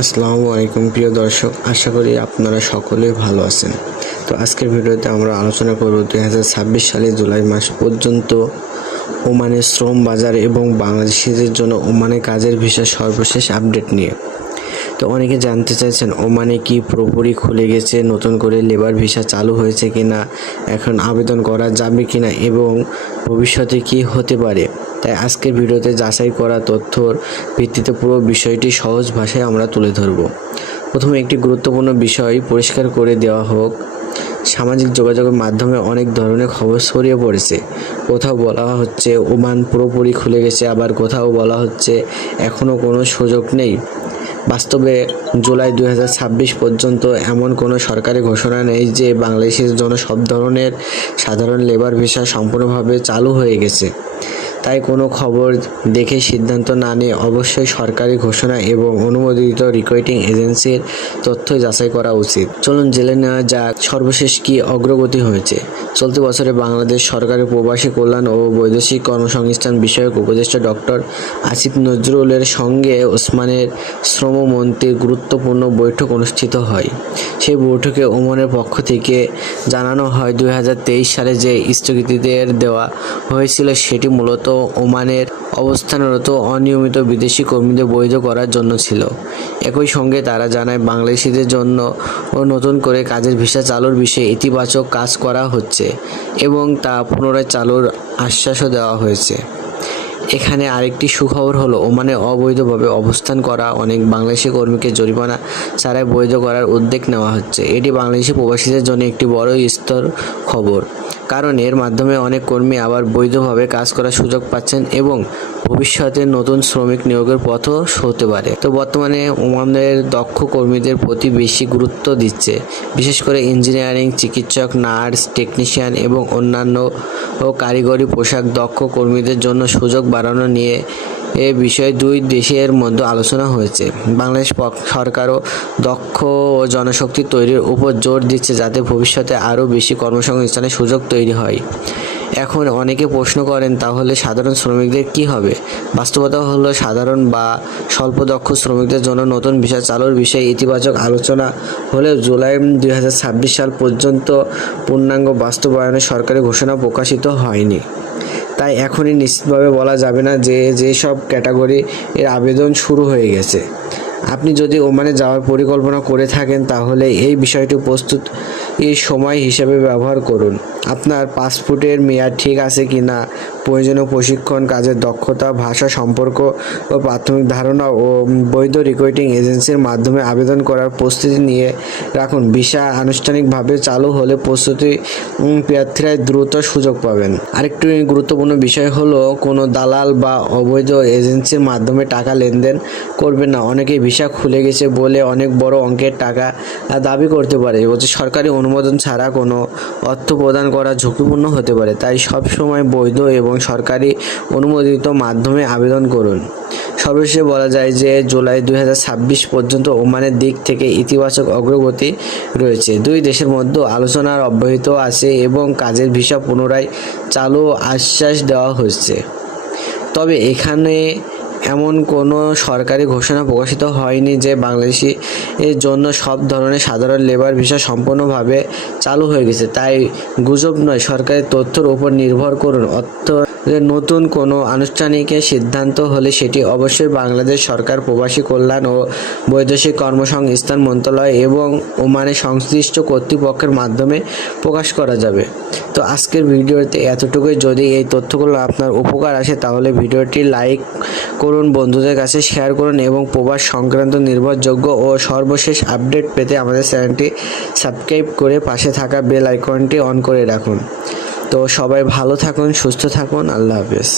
আসসালামু আলাইকুম প্রিয় দর্শক, আশা করি আপনারা সকলেই ভালো আছেন। তো আজকের ভিডিওতে আমরা আলোচনা করব 2026 সালে জুলাই মাস পর্যন্ত ওমানের শ্রম বাজার এবং বাংলাদেশিদের জন্য ওমানে কাজের ভিসার সর্বশেষ আপডেট নিয়ে। তো অনেকে জানতে চাইছেন ওমানে কি পুরোপুরি খুলে গেছে, নতুন করে লেবার ভিসা চালু হয়েছে কিনা, এখন আবেদন করা যাবে কিনা এবং ভবিষ্যতে কি হতে পারে। তাই আজকের ভিডিওতে যাচাই করা তথ্যর ভিত্তিতে পুরো বিষয়টি সহজ ভাষায় আমরা তুলে ধরব। প্রথমে একটি গুরুত্বপূর্ণ বিষয় পরিষ্কার করে দেওয়া হোক, সামাজিক যোগাযোগের মাধ্যমে অনেক ধরনের খবর ছড়িয়ে পড়েছে। কোথাও বলা হচ্ছে ওমান পুরোপুরি খুলে গেছে, আবার কোথাও বলা হচ্ছে এখনও কোনো সুযোগ নেই। বাস্তবে জুলাই 2026 পর্যন্ত এমন কোনো সরকারি ঘোষণা নেই যে বাংলাদেশের জন্য সব ধরনের সাধারণ লেবার ভিসা সম্পূর্ণভাবে চালু হয়ে গেছে। তাই কোনো খবর দেখে সিদ্ধান্ত না নিয়ে অবশ্যই সরকারি ঘোষণা এবং অনুমোদিত রিক্রুটিং এজেন্সির তথ্য যাচাই করা উচিত। চলুন জেনে নেওয়া যাক সর্বশেষ কি অগ্রগতি হয়েছে। চলতি বছরে বাংলাদেশ সরকারের প্রবাসী কল্যাণ ও বৈদেশিক কর্মসংস্থান বিষয়ক উপদেষ্টা ডক্টর আসিফ নজরুলের সঙ্গে ওসমানের শ্রমমন্ত্রীর গুরুত্বপূর্ণ বৈঠক অনুষ্ঠিত হয়। সেই বৈঠকে ওমানের পক্ষ থেকে জানানো হয় 2023 সালে যে স্থগিতিদের দেওয়া হয়েছিল সেটি মূলত ওমানের অবস্থানরত অনিয়মিত বিদেশি কর্মীদের বৈধ করার জন্য ছিল। একই সঙ্গে তারা জানায় বাংলাদেশিদের জন্য নতুন করে কাজের ভিসা চালুর বিষয়ে ইতিবাচক কাজ করা হচ্ছে এবং তা পুনরায় চালুর আশ্বাসও দেওয়া হয়েছে। এখানে আরেকটি সুখবর হলো ওমানে অবৈধভাবে অবস্থান করা অনেক বাংলাদেশি কর্মীকে জরিমানা ছাড়াই বৈধ করার উদ্যোগ নেওয়া হচ্ছে। এটি বাংলাদেশি প্রবাসীদের জন্য একটি বড় স্তর খবর, কারণ এর মাধ্যমে অনেক কর্মী আবার বৈধভাবে কাজ করার সুযোগ পাচ্ছেন এবং ভবিষ্যতে নতুন শ্রমিক নিয়োগের পথও হতে পারে। তো বর্তমানে ওমানের দক্ষ কর্মীদের প্রতি বেশি গুরুত্ব দিচ্ছে, বিশেষ করে ইঞ্জিনিয়ারিং, চিকিৎসক, নার্স, টেকনিশিয়ান এবং অন্যান্য কারিগরি পোশাক দক্ষ কর্মীদের জন্য সুযোগ বাড়ানো নিয়ে এ বিষয়ে দুই দেশের মধ্যে আলোচনা হয়েছে। বাংলাদেশ সরকারও দক্ষ ও জনশক্তি তৈরির উপর জোর দিচ্ছে যাতে ভবিষ্যতে আরও বেশি কর্মসংস্থানের সুযোগ তৈরি হয়। এখন অনেকে প্রশ্ন করেন তাহলে সাধারণ শ্রমিকদের কি হবে? বাস্তবতা হলো সাধারণ বা স্বল্প দক্ষ শ্রমিকদের জন্য নতুন ভিসা চালুর বিষয়ে ইতিবাচক আলোচনা হলেও জুলাই 2026 সাল পর্যন্ত পূর্ণাঙ্গ বাস্তবায়নের সরকারি ঘোষণা প্রকাশিত হয়নি। তাই এখনই নিশ্চিতভাবে বলা যাবে না যে যেসব ক্যাটাগরি এর আবেদন শুরু হয়ে গেছে। আপনি যদি ওমানে যাওয়ার পরিকল্পনা করে থাকেন তাহলে এই বিষয়টি প্রস্তুত এই সময় হিসেবে ব্যবহার করুন। আপনার পাসপোর্টের মেয়াদ ঠিক আছে কি না, প্রয়োজনীয় প্রশিক্ষণ, কাজের দক্ষতা, ভাষা সম্পর্ক ও প্রাথমিক ধারণা ও বৈধ রিক্রুটিং এজেন্সির মাধ্যমে আবেদন করার প্রস্তুতি নিয়ে রাখুন। ভিসা আনুষ্ঠানিকভাবে চালু হলে প্রস্তুতি প্রার্থীরা দ্রুত সুযোগ পাবেন। আরেকটি গুরুত্বপূর্ণ বিষয় হলো কোনো দালাল বা অবৈধ এজেন্সির মাধ্যমে টাকা লেনদেন করবেন না। অনেকেই ভিসা খুলে গেছে বলে অনেক বড় অঙ্কের টাকা দাবি করতে পারে। সরকারি অনুমোদন ছাড়া কোনো অর্থ প্রদান করা ঝুঁকিপূর্ণ হতে পারে, তাই সব সময় বৈধ এবং সরকারি অনুমোদিত মাধ্যমে আবেদন করুন। সর্বশেষে বলা যায় যে জুলাই 2026 পর্যন্ত ওমানের দিক থেকে ইতিবাচক অগ্রগতি রয়েছে। দুই দেশের মধ্যে আলোচনার অব্যাহত আছে এবং কাজের ভিসা পুনরায় চালু আশ্বাস দেওয়া হয়েছে। তবে এখানে এমন কোনো সরকারি ঘোষণা প্রকাশিত হয়নি যে বাংলাদেশি এর জন্য সব ধরনের সাধারণ লেবার ভিসা সম্পূর্ণভাবে চালু হয়ে গেছে। তাই গুজব নয়, সরকারি তথ্যের উপর নির্ভর করুন। নতুন কোনো আনুষ্ঠানিক সিদ্ধান্ত হলে সেটি অবশ্যই বাংলাদেশ সরকার, প্রবাসী কল্যাণ ও বৈদেশিক কর্মসংস্থান মন্ত্রণালয় এবং ওমানের সংশ্লিষ্ট কর্তৃপক্ষের মাধ্যমে প্রকাশ করা যাবে। তো আজকের ভিডিওতে এতটুকুই। যদি এই তথ্যগুলো আপনার উপকার আসে তাহলে ভিডিওটি লাইক করুন, বন্ধুদের কাছে শেয়ার করুন এবং প্রবাস সংক্রান্ত নির্ভরযোগ্য ও সর্বশেষ আপডেট পেতে আমাদের চ্যানেলটি সাবস্ক্রাইব করে পাশে থাকা বেল আইকনটি অন করে রাখুন। তো সবাই ভালো থাকুন, সুস্থ থাকুন। আল্লাহ হাফেজ।